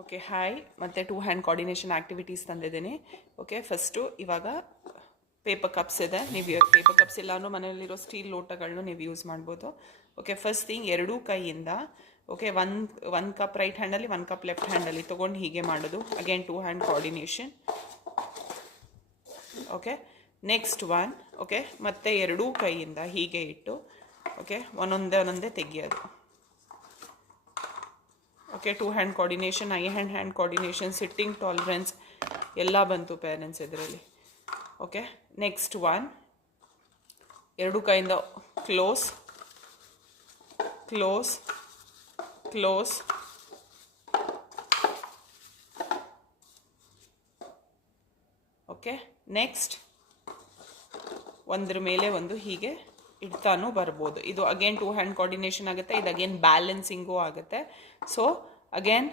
Okay hi, ಮತ್ತು 2 hand coordination activities ತಂದಿದ್ದೀನಿ. Okay, first ಇವಾಗ ಪೇಪರ್ ಕಪ್ಸ್ ಇದೆ. ನೀವು ಪೇಪರ್ ಕಪ್ಸ್ ಇಲ್ಲ ಅಂದರೂ ಮನೆಯಲ್ಲಿರೋ ಸ್ಟೀಲ್ ಲೋಟಗಳನ್ನೂ ನೀವು ಯೂಸ್ ಮಾಡ್ಬೋದು. ಓಕೆ, ಫಸ್ಟ್ ಥಿಂಗ್ ಎರಡೂ ಕೈಯಿಂದ ಓಕೆ ಒನ್ ಕಪ್ ರೈಟ್ ಹ್ಯಾಂಡಲ್ಲಿ 1 ಕಪ್ ಲೆಫ್ಟ್ ಹ್ಯಾಂಡಲ್ಲಿ ತೊಗೊಂಡು ಹೀಗೆ ಮಾಡೋದು. Again 2 hand coordination. Okay, next one. Okay, ಮತ್ತೆ ಎರಡೂ ಕೈಯಿಂದ ಹೀಗೆ ಇಟ್ಟು ಓಕೆ ಒಂದೊಂದೇ ತೆಗಿಯೋದು. Okay, 2 hand coordination, eye hand coordination, sitting tolerance ಎಲ್ಲ ಬಂತು ಪೇರೆಂಟ್ಸ್ ಇದರಲ್ಲಿ. Okay, next one. ಎರಡು ಕೈಯಿಂದ close close close. Okay, next ಒಂದ್ರ ಮೇಲೆ ಒಂದು ಹೀಗೆ ಇಡ್ತಾನೂ ಬರ್ಬೋದು. ಇದು ಅಗೇನ್ 2 ಹ್ಯಾಂಡ್ ಕೋಆರ್ಡಿನೇಷನ್ ಆಗುತ್ತೆ. ಇದು ಅಗೇನ್ ಬ್ಯಾಲೆನ್ಸಿಂಗೂ ಆಗುತ್ತೆ. So again